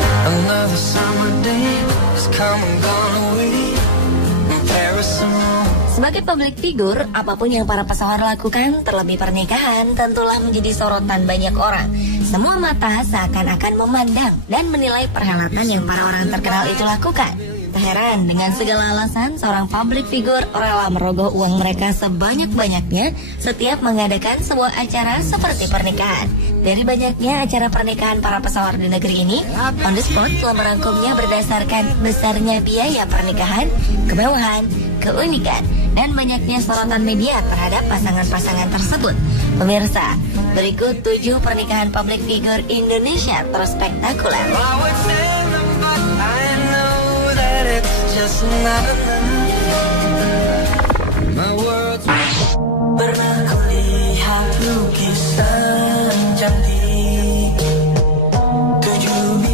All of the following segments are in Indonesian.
Another summer day has come and gone away. Sebagai public figure, apapun yang para pasangan lakukan, terlebih pernikahan, tentulah menjadi sorotan banyak orang. Semua mata seakan-akan memandang dan menilai perhelatan yang para orang terkenal itu lakukan. Tak heran, dengan segala alasan, seorang public figure rela merogoh uang mereka sebanyak-banyaknya setiap mengadakan sebuah acara seperti pernikahan. Dari banyaknya acara pernikahan para pesawat di negeri ini, On The Spot telah merangkumnya berdasarkan besarnya biaya pernikahan, kemewahan, keunikan, dan banyaknya sorotan media terhadap pasangan-pasangan tersebut. Pemirsa, berikut 7 pernikahan public figure Indonesia terspektakuler. Pernah kulihat lukisan cantik.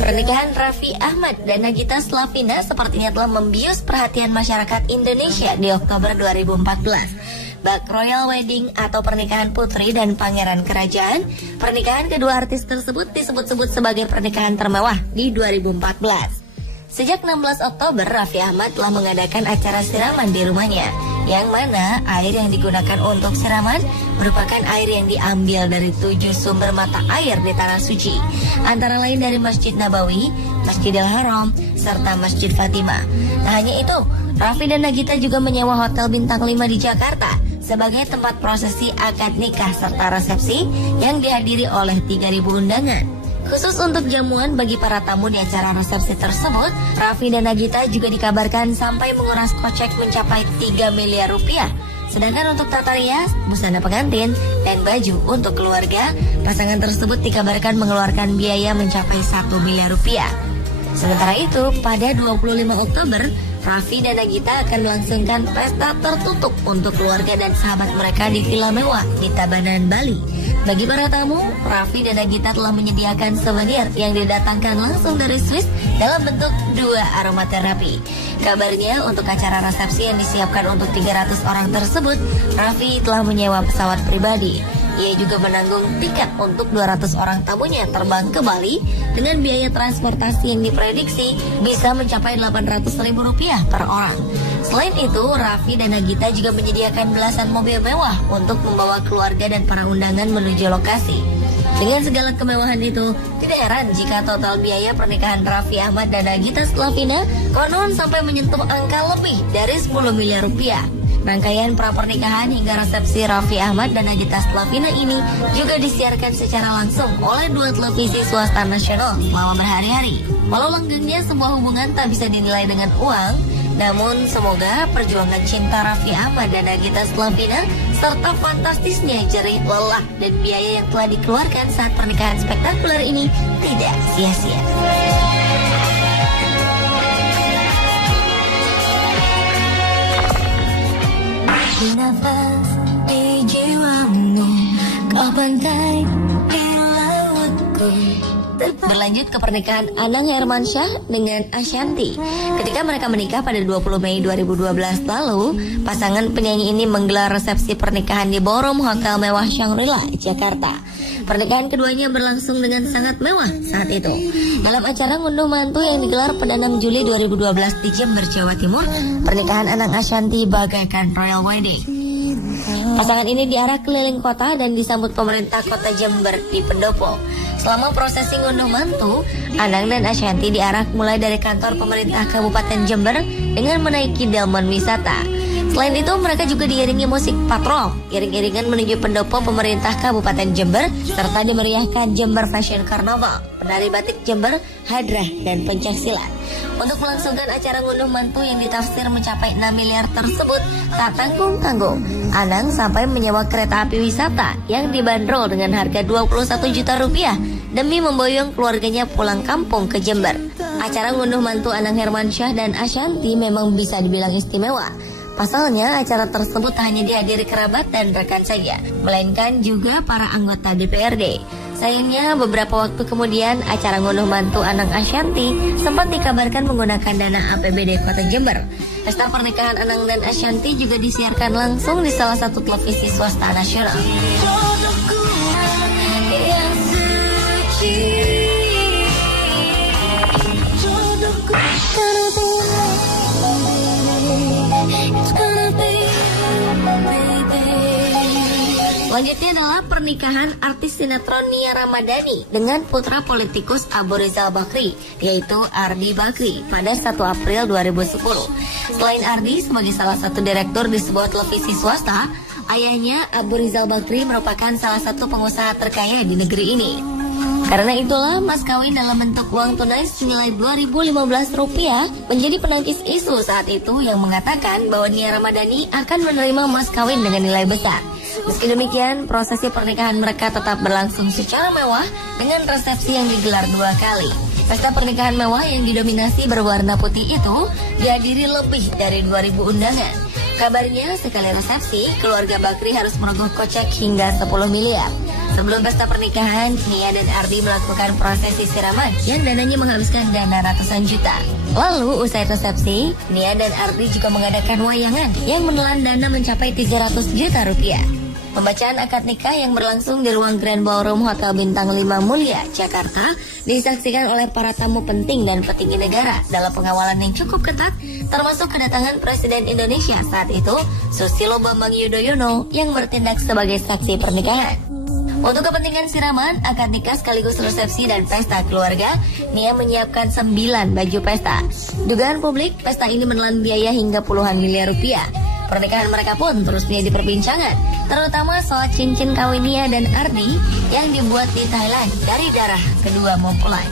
Pernikahan Raffi Ahmad dan Nagita Slavina sepertinya telah membius perhatian masyarakat Indonesia di Oktober 2014. Bak Royal Wedding atau pernikahan putri dan pangeran kerajaan, pernikahan kedua artis tersebut disebut-sebut sebagai pernikahan termewah di 2014. Sejak 16 Oktober, Raffi Ahmad telah mengadakan acara siraman di rumahnya, yang mana air yang digunakan untuk siraman merupakan air yang diambil dari 7 sumber mata air di Tanah Suci, antara lain dari Masjid Nabawi, Masjidil Haram, serta Masjid Fatimah. Tak hanya itu, Raffi dan Nagita juga menyewa hotel bintang 5 di Jakarta sebagai tempat prosesi akad nikah serta resepsi yang dihadiri oleh 3.000 undangan. Khusus untuk jamuan bagi para tamu di acara resepsi tersebut, Raffi dan Nagita juga dikabarkan sampai menguras kocek mencapai 3 miliar rupiah. Sedangkan untuk tata rias, busana pengantin, dan baju untuk keluarga, pasangan tersebut dikabarkan mengeluarkan biaya mencapai 1 miliar rupiah. Sementara itu, pada 25 Oktober, Raffi dan Nagita akan melangsungkan pesta tertutup untuk keluarga dan sahabat mereka di Villa Mewah di Tabanan, Bali. Bagi para tamu, Raffi dan Nagita telah menyediakan souvenir yang didatangkan langsung dari Swiss dalam bentuk 2 aromaterapi. Kabarnya untuk acara resepsi yang disiapkan untuk 300 orang tersebut, Raffi telah menyewa pesawat pribadi. Ia juga menanggung tiket untuk 200 orang tamunya terbang ke Bali dengan biaya transportasi yang diprediksi bisa mencapai Rp800.000 per orang. Selain itu, Raffi dan Nagita juga menyediakan belasan mobil mewah untuk membawa keluarga dan para undangan menuju lokasi. Dengan segala kemewahan itu, tidak heran jika total biaya pernikahan Raffi Ahmad dan Nagita Slavina konon sampai menyentuh angka lebih dari 10 miliar rupiah. Rangkaian pra-pernikahan hingga resepsi Raffi Ahmad dan Nagita Slavina ini juga disiarkan secara langsung oleh 2 televisi swasta nasional selama berhari-hari. Walau langgengnya sebuah hubungan tak bisa dinilai dengan uang, namun semoga perjuangan cinta Raffi Ahmad dan Nagita Slavina serta fantastisnya jerih lelah dan biaya yang telah dikeluarkan saat pernikahan spektakuler ini tidak sia-sia. Nafas di jiwamu, kau pantai di lautku. Berlanjut ke pernikahan Anang Hermansyah dengan Ashanty. Ketika mereka menikah pada 20 Mei 2012 lalu, pasangan penyanyi ini menggelar resepsi pernikahan di ballroom Hotel Mewah Shangri-La, Jakarta. Pernikahan keduanya berlangsung dengan sangat mewah saat itu. Dalam acara ngunduh mantu yang digelar pada 6 Juli 2012 di Jember, Jawa Timur, pernikahan Anang Ashanty bagaikan royal wedding. Pasangan ini diarak keliling kota dan disambut pemerintah kota Jember di pendopo. Selama prosesi ngunduh mantu, Anang dan Ashanty diarak mulai dari kantor pemerintah Kabupaten Jember dengan menaiki delman wisata. Selain itu, mereka juga diiringi musik patrol, iring-iringan menuju pendopo pemerintah Kabupaten Jember, serta dimeriahkan Jember Fashion Carnival, penari batik Jember, hadrah, dan pencaksilat. Untuk melangsungkan acara ngunduh mantu yang ditafsir mencapai 6 miliar tersebut, tak tanggung-tanggung, Anang sampai menyewa kereta api wisata yang dibanderol dengan harga 21 juta rupiah demi memboyong keluarganya pulang kampung ke Jember. Acara ngunduh mantu Anang Hermansyah dan Ashanty memang bisa dibilang istimewa. Pasalnya, acara tersebut tak hanya dihadiri kerabat dan rekan saja, melainkan juga para anggota DPRD. Sayangnya, beberapa waktu kemudian, acara ngunduh mantu Anang Ashanty sempat dikabarkan menggunakan dana APBD Kota Jember. Pesta pernikahan Anang dan Ashanty juga disiarkan langsung di salah satu televisi swasta nasional. Selanjutnya adalah pernikahan artis sinetron Nia Ramadhani dengan putra politikus Abu Rizal Bakri, yaitu Ardi Bakri, pada 1 April 2010. Selain Ardi sebagai salah satu direktur di sebuah televisi swasta, ayahnya Abu Rizal Bakri merupakan salah satu pengusaha terkaya di negeri ini. Karena itulah mas kawin dalam bentuk uang tunai senilai Rp2.015 menjadi penangkis isu saat itu yang mengatakan bahwa Nia Ramadhani akan menerima mas kawin dengan nilai besar. Meski demikian, prosesi pernikahan mereka tetap berlangsung secara mewah dengan resepsi yang digelar 2 kali. Pesta pernikahan mewah yang didominasi berwarna putih itu dihadiri lebih dari 2.000 undangan. Kabarnya sekali resepsi, keluarga Bakri harus merogoh kocek hingga 10 miliar. Sebelum pesta pernikahan, Nia dan Ardi melakukan prosesi siraman yang dananya menghabiskan dana ratusan juta. Lalu usai resepsi, Nia dan Ardi juga mengadakan wayangan yang menelan dana mencapai 300 juta rupiah. Pembacaan akad nikah yang berlangsung di ruang Grand Ballroom Hotel Bintang 5 Mulia, Jakarta, disaksikan oleh para tamu penting dan petinggi negara dalam pengawalan yang cukup ketat, termasuk kedatangan Presiden Indonesia saat itu, Susilo Bambang Yudhoyono, yang bertindak sebagai saksi pernikahan. Untuk kepentingan siraman, akad nikah sekaligus resepsi dan pesta keluarga, Nia menyiapkan 9 baju pesta. Dugaan publik, pesta ini menelan biaya hingga puluhan miliar rupiah. Pernikahan mereka pun terus menjadi perbincangan, terutama soal cincin kawin Nia dan Ardi yang dibuat di Thailand dari darah kedua mempelai.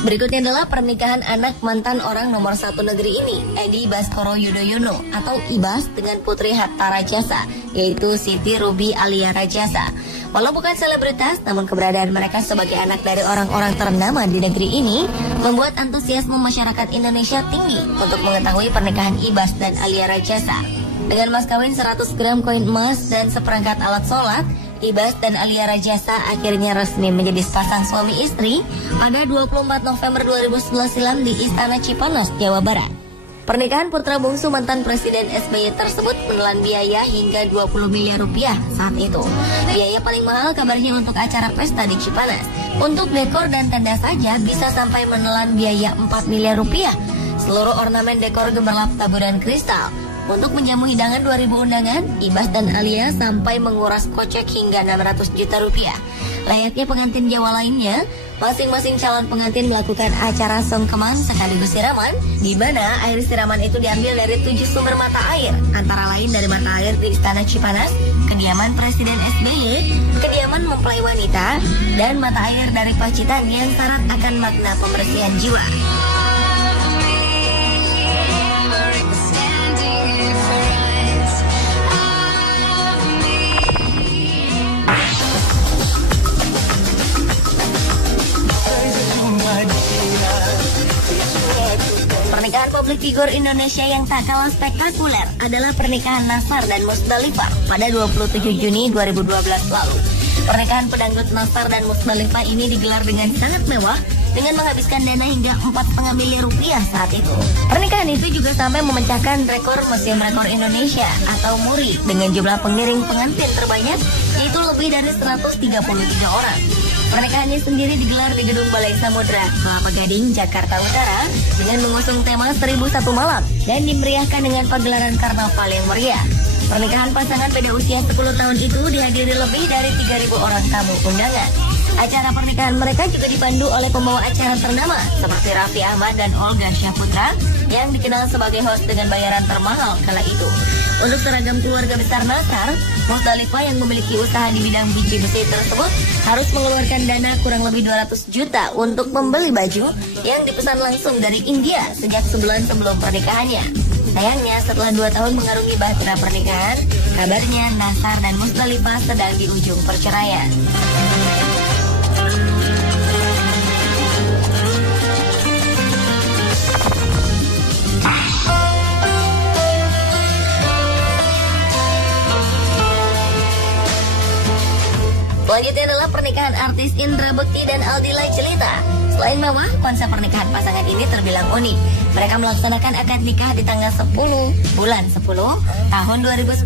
Berikutnya adalah pernikahan anak mantan orang nomor 1 negeri ini, Edi Baskoro Yudhoyono atau Ibas, dengan putri Hatta Rajasa, yaitu Siti Ruby Alia Rajasa. Walau bukan selebritas, namun keberadaan mereka sebagai anak dari orang-orang ternama di negeri ini membuat antusiasme masyarakat Indonesia tinggi untuk mengetahui pernikahan Ibas dan Alia Rajasa. Dengan mas kawin 100 gram koin emas dan seperangkat alat sholat, Ibas dan Alia Rajasa akhirnya resmi menjadi sepasang suami istri pada 24 November 2011 silam di Istana Cipanas, Jawa Barat. Pernikahan putra bungsu mantan Presiden SBY tersebut menelan biaya hingga 20 miliar rupiah saat itu. Biaya paling mahal kabarnya untuk acara pesta di Cipanas. Untuk dekor dan tenda saja bisa sampai menelan biaya 4 miliar rupiah. Seluruh ornamen dekor gemerlap taburan kristal. Untuk menjamu hidangan 2.000 undangan, Ibas dan Alia sampai menguras kocek hingga 600 juta rupiah. Layaknya pengantin Jawa lainnya, masing-masing calon pengantin melakukan acara sungkeman sekaligus siraman, di mana air siraman itu diambil dari 7 sumber mata air, antara lain dari mata air di Istana Cipanas, kediaman Presiden SBY, kediaman mempelai wanita, dan mata air dari Pacitan yang syarat akan makna pembersihan jiwa. Pernikahan publik figur Indonesia yang tak kalah spektakuler adalah pernikahan Nassar dan Musdalifah pada 27 Juni 2012 lalu. Pernikahan pedangdut Nassar dan Musdalifah ini digelar dengan sangat mewah dengan menghabiskan dana hingga 4,5 miliar rupiah saat itu. Pernikahan itu juga sampai memecahkan rekor Museum Rekor Indonesia atau MURI dengan jumlah pengiring pengantin terbanyak, yaitu lebih dari 133 orang. Pernikahannya sendiri digelar di Gedung Balai Samudra, Kelapa Gading, Jakarta Utara dengan mengusung tema 1001 Malam dan dimeriahkan dengan pagelaran karnaval yang meriah. Pernikahan pasangan beda usia 10 tahun itu dihadiri lebih dari 3.000 orang tamu undangan. Acara pernikahan mereka juga dipandu oleh pembawa acara ternama seperti Raffi Ahmad dan Olga Syahputra yang dikenal sebagai host dengan bayaran termahal kala itu. Untuk seragam keluarga besar Nassar, Musdalifah yang memiliki usaha di bidang biji besi tersebut harus mengeluarkan dana kurang lebih 200 juta untuk membeli baju yang dipesan langsung dari India sejak sebulan sebelum pernikahannya. Sayangnya setelah 2 tahun mengarungi bahtera pernikahan, kabarnya Nassar dan Musdalifah sedang di ujung perceraian. Selanjutnya adalah pernikahan artis Indra Bekti dan Aldila Jelita. Selain mewah, konsep pernikahan pasangan ini terbilang unik. Mereka melaksanakan akad nikah di tanggal 10 bulan 10 tahun 2010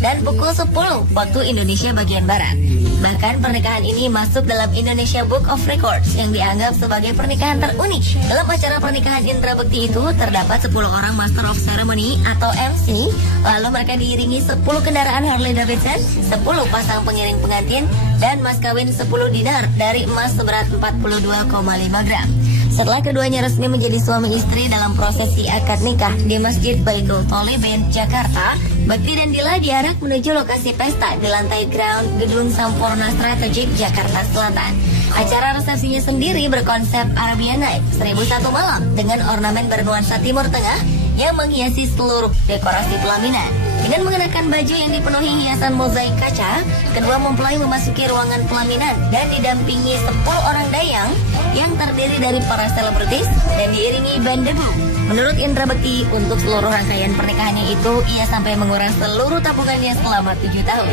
dan pukul 10 waktu Indonesia bagian Barat. Bahkan pernikahan ini masuk dalam Indonesia Book of Records yang dianggap sebagai pernikahan terunik. Dalam acara pernikahan Indra Bekti itu terdapat 10 orang Master of Ceremony atau MC. Lalu mereka diiringi 10 kendaraan Harley Davidson, 10 pasang pengiring pengantin, dan mas kawin 10 dinar dari emas seberat 42,5 gram. Setelah keduanya resmi menjadi suami istri dalam prosesi akad nikah di Masjid Baitul Thalibin, Jakarta, Bekti dan Dila diarak menuju lokasi pesta di lantai ground Gedung Sampurna Strategik, Jakarta Selatan. Acara resepsinya sendiri berkonsep Arabian Night 1001 malam dengan ornamen bernuansa Timur Tengah yang menghiasi seluruh dekorasi pelaminan. Dengan mengenakan baju yang dipenuhi hiasan mozaik kaca, kedua mempelai memasuki ruangan pelaminan dan didampingi 10 orang dayang yang terdiri dari para selebritis dan diiringi band debu. Menurut Indra Bekti, untuk seluruh rangkaian pernikahannya itu, ia sampai menguras seluruh tabungannya selama 7 tahun.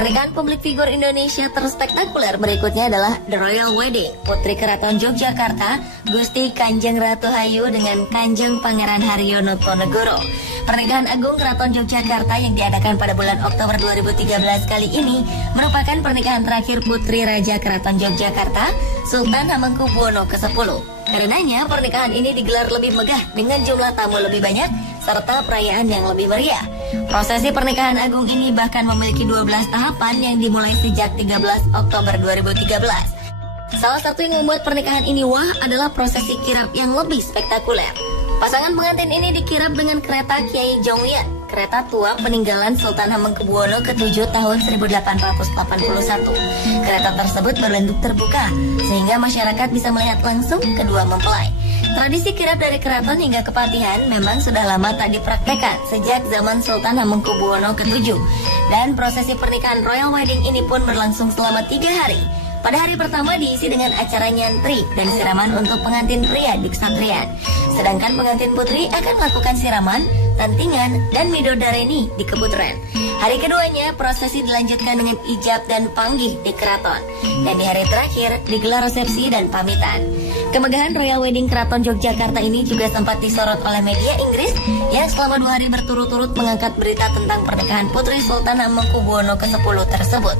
Pernikahan publik figur Indonesia terspektakuler berikutnya adalah The Royal Wedding Putri Keraton Yogyakarta Gusti Kanjeng Ratu Hayu dengan Kanjeng Pangeran Haryono Tonegoro. Pernikahan Agung Keraton Yogyakarta yang diadakan pada bulan Oktober 2013 kali ini merupakan pernikahan terakhir Putri Raja Keraton Yogyakarta Sultan Hamengkubuwono ke-10. Karenanya pernikahan ini digelar lebih megah dengan jumlah tamu lebih banyak serta perayaan yang lebih meriah. Prosesi pernikahan agung ini bahkan memiliki 12 tahapan yang dimulai sejak 13 Oktober 2013. Salah satu yang membuat pernikahan ini wah adalah prosesi kirap yang lebih spektakuler. Pasangan pengantin ini dikirap dengan kereta Kiai Jongyat, kereta tua peninggalan Sultan Hamengkubuwono ke-7 tahun 1881. Kereta tersebut berbentuk terbuka, sehingga masyarakat bisa melihat langsung kedua mempelai. Tradisi kirap dari keraton hingga kepatihan memang sudah lama tak dipraktekkan sejak zaman Sultan Hamengkubuwono ke-7. Dan prosesi pernikahan Royal Wedding ini pun berlangsung selama 3 hari. Pada hari pertama diisi dengan acara nyantri dan siraman untuk pengantin pria di Ksatria. Sedangkan pengantin putri akan melakukan siraman, tantingan, dan midodareni di Keputren. Hari keduanya prosesi dilanjutkan dengan ijab dan panggih di keraton. Dan di hari terakhir digelar resepsi dan pamitan. Kemegahan Royal Wedding Keraton Yogyakarta ini juga sempat disorot oleh media Inggris yang selama 2 hari berturut-turut mengangkat berita tentang pernikahan Putri Sultan Hamengkubuwono ke-10 tersebut.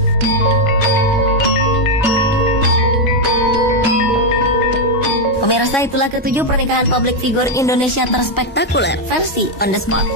Pemirsa, itulah ke-7 pernikahan publik figur Indonesia terspektakuler versi On The Spot.